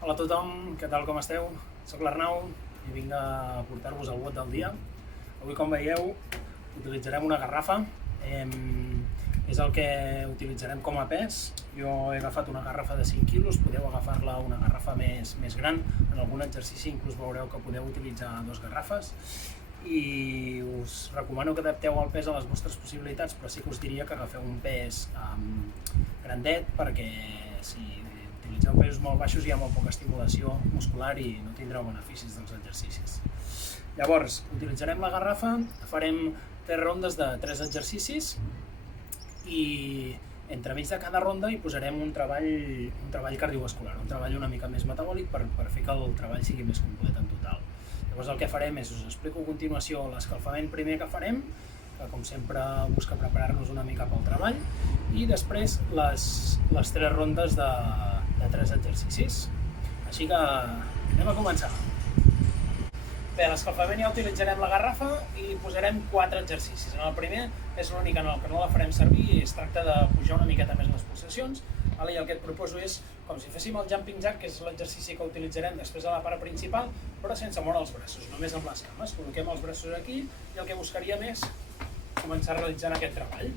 Hola a tothom, què tal, com esteu? Soc l'Arnau i vinc a portar-vos el vot del dia. Avui, com veieu, utilitzarem una garrafa. És el que utilitzarem com a pes. Jo he agafat una garrafa de 5 quilos, podeu agafar-la una garrafa més gran. En algun exercici inclús veureu que podeu utilitzar 2 garrafes. I us recomano que adapteu el pes a les vostres possibilitats, però sí que us diria que agafeu un pes grandet, perquè si utilitzeu pesos molt baixos hi ha molt poca estimulació muscular i no tindreu beneficis dels exercicis. Llavors, utilitzarem la garrafa, farem 3 rondes de 3 exercicis i entremig de cada ronda hi posarem un treball cardiovascular, un treball una mica més metabòlic per fer que el treball sigui més complet en total. Llavors el que farem és, us explico a continuació l'escalfament primer que farem, que com sempre busca preparar-nos una mica pel treball, i després les 3 rondes de 3 exercicis. Així que anem a començar. Bé, a l'escalfament ja utilitzarem la garrafa i posarem 4 exercicis. En el primer és l'únic en el que no la farem servir i es tracta de pujar una miqueta més les pulsacions. I el que et proposo és com si féssim el jumping jack, que és l'exercici que utilitzarem després a la part principal, però sense moure els braços, només amb les cames. Col·loquem els braços aquí i el que buscaríem és començar realitzant aquest treball.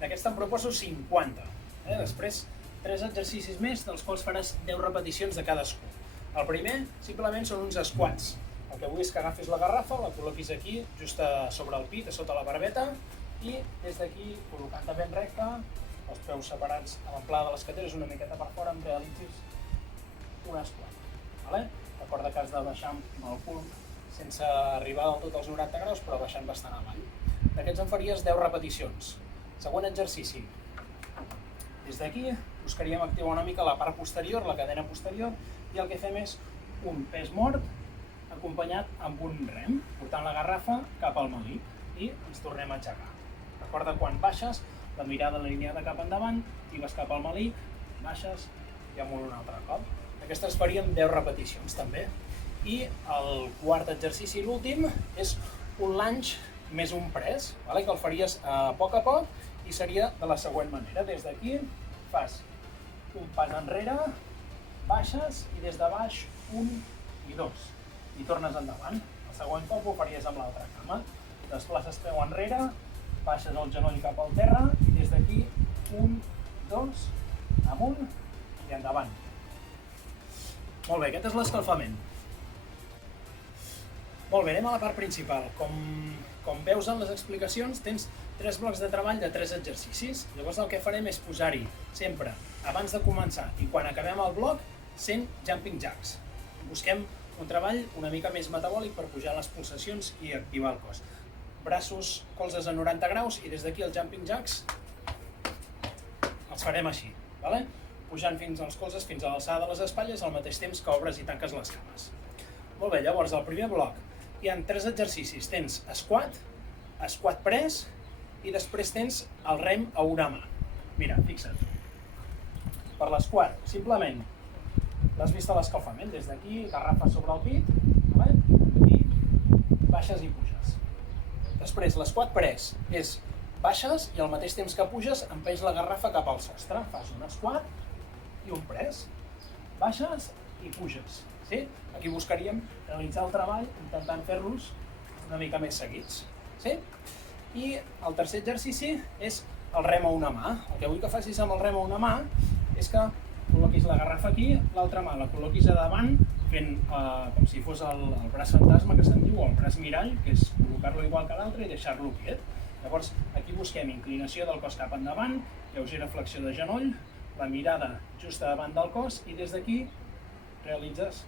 D'aquesta em proposo 50. Després 3 exercicis més, dels quals faràs 10 repeticions de cadascun. El primer simplement són uns squats. El que vull és que agafis la garrafa, la col·loquis aquí, just sobre el pit, a sota la barbeta, i des d'aquí, col·locant-te ben recte, els peus separats a l'amplada de les caderes una miqueta per fora, em realitzis un squat. Recorda que has de baixar amb el cul sense arribar del tot als 90 graus, però baixant bastant avall. D'aquests en faries 10 repeticions. Següent exercici. Des d'aquí buscaríem activar una mica la part posterior, la cadena posterior, i el que fem és un pes mort acompanyat amb un rem, portant la garrafa cap al malic i ens tornem a aixecar. Recorda, quan baixes, la mirada alineada cap endavant, tires cap al malic, baixes i amunt un altre cop. Aquestes faríem 10 repeticions també. I el quart exercici, l'últim, és un lunge més un press, que el faries a poc i seria de la següent manera. Des d'aquí fas un pas enrere, baixes i des de baix 1 i 2 i tornes endavant. El següent cop ho faries amb l'altra cama. Desplaces peu enrere, baixes el genoll cap al terra i des d'aquí 1, 2, amunt i endavant. Molt bé, aquest és l'escalfament. Molt bé, anem a la part principal. Com veus en les explicacions, tens 3 blocs de treball de 3 exercicis. Llavors el que farem és posar-hi sempre, abans de començar i quan acabem el bloc, 100 jumping jacks. Busquem un treball una mica més metabòlic per pujar les pulsacions i activar el cos. Braços, colzes a 90 graus i des d'aquí els jumping jacks els farem així, pujant fins als colzes, fins a l'alçada de les espatlles al mateix temps que obres i tanques les cames. Molt bé, llavors el primer bloc hi ha 3 exercicis. Tens squat press i després tens el rem a una mà. Mira, fixa't. Per l'esquat, simplement l'has vist a l'escalfament, des d'aquí, garrafa sobre el pit i baixes i puges. Després, l'esquat press és baixes i al mateix temps que puges empeix la garrafa cap al sostre. Fas un squat i un press. Baixes i puges. Aquí buscaríem realitzar el treball intentant fer-los una mica més seguits. I el tercer exercici és el rem a una mà. El que vull que facis amb el rem a una mà és que col·loquis la garrafa aquí, l'altra mà la col·loquis a davant, fent com si fos el braç fantasma que se'n diu, o el braç mirall, que és col·locar-lo igual que l'altre i deixar-lo quiet. Llavors aquí busquem inclinació del cos cap endavant, lleugera flexió de genoll, la mirada just davant del cos i des d'aquí realitzes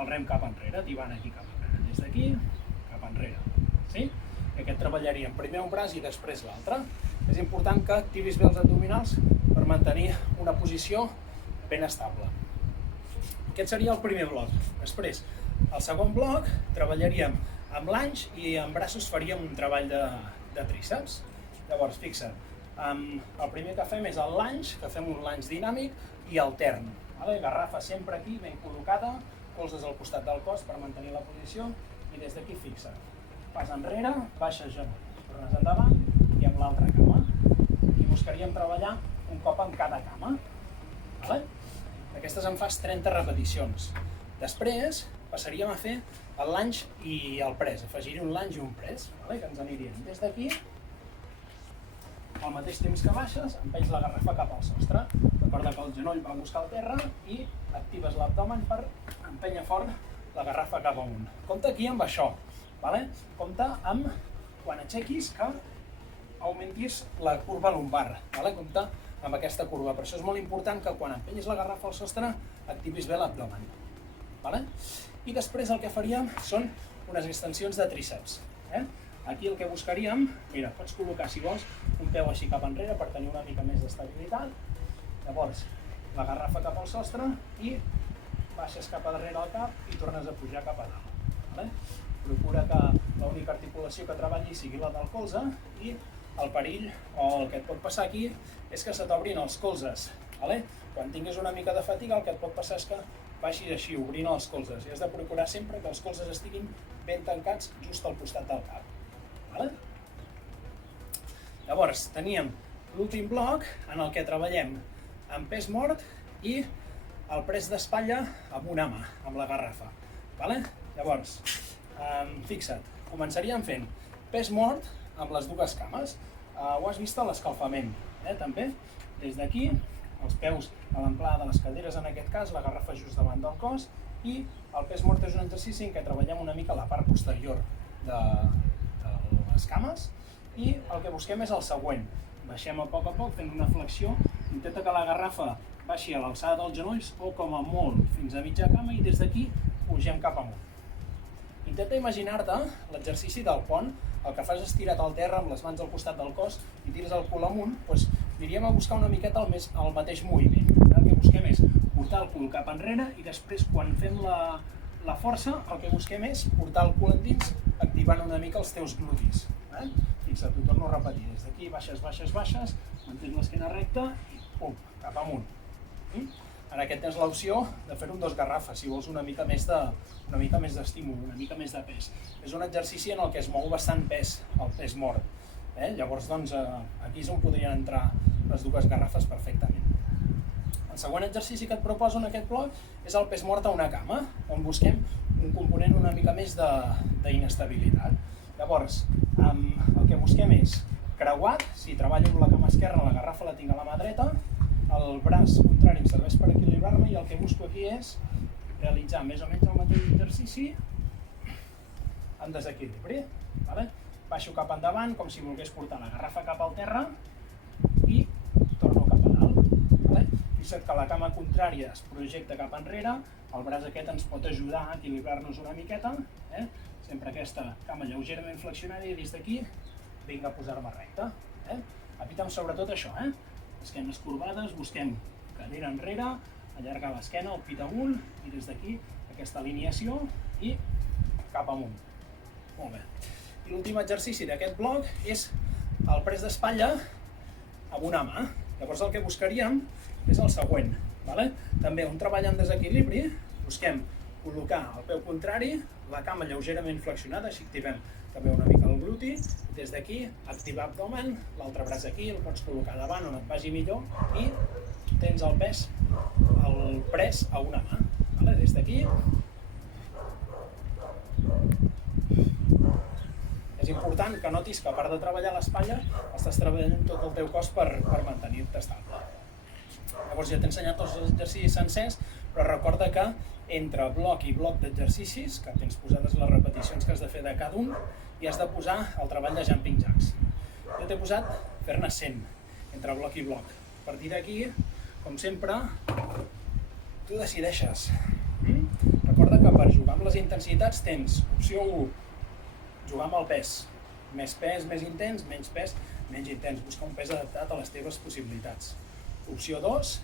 el rem cap enrere, tibant aquí cap enrere, des d'aquí cap enrere. I aquest treballaríem primer un braç i després l'altre. És important que activis bé els abdominals per mantenir una posició ben estable. Aquest seria el primer bloc. Després, el segon bloc, treballaríem amb lunge i amb braços faríem un treball de tríceps. Llavors, fixa't, el primer que fem és el lunge, que fem un lunge dinàmic i altern. Garrafa sempre aquí, ben col·locada, colzes al costat del cos per mantenir la posició i des d'aquí fixa't. Pas enrere, baixes genoll, tornes endavant i amb l'altra cama. Aquí buscaríem treballar un cop en cada cama. d'aquestes en fas 30 repeticions. Després passaríem a fer el lunge i el press, afegir-hi un lunge i un press, que ens anirien des d'aquí, al mateix temps que baixes, empenys la garrafa cap al sostre. Recorda que el genoll va a buscar el terra i actives l'abdomen per empènyer fort la garrafa cap amunt. Compte aquí amb això, compte amb, quan aixequis, que augmentis la curva lumbar, compte amb aquesta curva. Per això és molt important que quan empenyis la garrafa al sostre activis bé l'abdomen. I després el que faríem són unes extensions de tríceps. Aquí el que buscaríem, mira, pots col·locar, si vols, un peu així cap enrere per tenir una mica més d'estabilitat. Llavors, la garrafa cap al sostre i baixes cap a darrere el cap i tornes a pujar cap a dalt. Procura que l'única articulació que treballi sigui la del colze i el perill, o el que et pot passar aquí, és que se t'obrin els colzes. Quan tinguis una mica de fatiga, el que et pot passar és que baixis així, obrint els colzes. I has de procurar sempre que els colzes estiguin ben tancats just al costat del cap. Llavors, teníem l'últim bloc en el que treballem amb pes mort i el press d'espatlla amb una mà, amb la garrafa. Llavors, fixa't, començaríem fent pes mort amb les dues cames. Ho has vist a l'escalfament, també. Des d'aquí, els peus a l'amplada de les caderes, en aquest cas, la garrafa just davant del cos, i el pes mort és un exercici en què treballem una mica la part posterior de les cames, i el que busquem és el següent. Baixem a poc fent una flexió, intenta que la garrafa baixi a l'alçada dels genolls o com a molt fins a mitja cama i des d'aquí pugem cap amunt. Intenta imaginar-te l'exercici del pont, el que fas estirat al terra amb les mans al costat del cos i tires el cul amunt, doncs aniríem a buscar una miqueta el mateix moviment. El que busquem és portar el cul cap enrere i després, quan fem la força, el que busquem és portar el cul endins, activant una mica els teus glutis. Fixa't, ho torno a repetir. Des d'aquí baixes, mantens l'esquena recta i pum, cap amunt. Ara aquest tens l'opció de fer-ho amb 2 garrafes, si vols una mica més d'estímul, una mica més de pes. És un exercici en el que es mou bastant pes, el pes mort. Llavors, aquí és on podrien entrar les 2 garrafes perfectament. El següent exercici que et proposo en aquest bloc és el pes mort a una cama, on busquem un component una mica més d'inestabilitat. Llavors, el que busquem és creuat, si treballo amb la cama esquerra, la garrafa la tinc a la mà dreta, el braç contrari em serveix per equilibrar-me i el que busco aquí és realitzar més o menys el mateix exercici en desequilibri. Baixo cap endavant, com si volgués portar la garrafa cap al terra i torno cap a dalt. Fixa't que la cama contrària es projecta cap enrere, el braç aquest ens pot ajudar a equilibrar-nos una miqueta, sempre aquesta cama lleugerament flexionada i des d'aquí vinc a posar-me recte. Evita'm sobretot això, esquenes corbades, busquem cadera enrere, allargar l'esquena, el pit amunt i des d'aquí aquesta alineació i cap amunt. Molt bé. I l'últim exercici d'aquest bloc és el press d'espatlla amb una mà. Llavors el que buscaríem és el següent. També un treball en desequilibri, busquem col·locar el peu contrari, la cama lleugerament flexionada, així activem també una mica el gluti, des d'aquí activar abdomen, l'altre braç aquí, el pots col·locar davant on et vagi millor i tens el pes, el press a una mà. Des d'aquí. És important que notis que a part de treballar l'espatlla estàs treballant tot el teu cos per mantenir-te estable. Llavors ja t'he ensenyat tots els exercicis sencers, però recorda que entre bloc i bloc d'exercicis, que tens posades les repeticions que has de fer de cada un, i has de posar el treball de jumping jacks. Jo t'he posat fer-ne 100 entre bloc i bloc. A partir d'aquí, com sempre, tu decideixes. Recorda que per jugar amb les intensitats tens opció 1, jugar amb el pes. Més pes, més intens, menys pes, menys intens. Busca un pes adaptat a les teves possibilitats. Opció 2,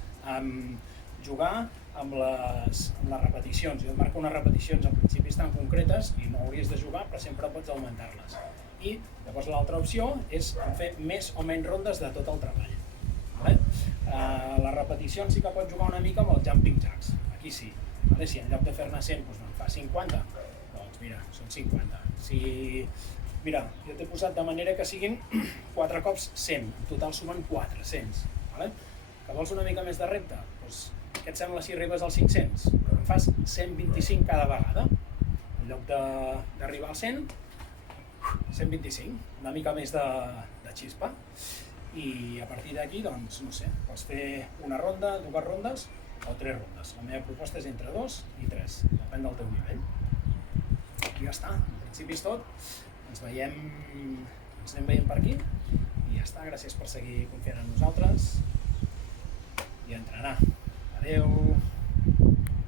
jugar amb les repeticions. Jo et marco unes repeticions en principi estan concretes i no hauries de jugar, però sempre pots augmentar-les. I llavors l'altra opció és fer més o menys rondes de tot el treball. Les repeticions sí que pots jugar una mica amb els jumping jacks. Aquí sí. Si en lloc de fer-ne 100 me'n fa 50, doncs mira, són 50. Mira, jo t'he posat de manera que siguin 4 cops 100, en total sumen 400. Que vols una mica més de repte? Doncs què et sembla si arribes als 500? Però en fas 125 cada vegada. En lloc d'arribar al 100, 125, una mica més de xispa. I a partir d'aquí, doncs, no sé, pots fer una ronda, dues rondes o 3 rondes. La meva proposta és entre 2 i 3, depèn del teu nivell. I ja està, en principi és tot. Ens anem veient per aquí i ja està, gràcies per seguir confiant en nosaltres i a entrenar. Adeu!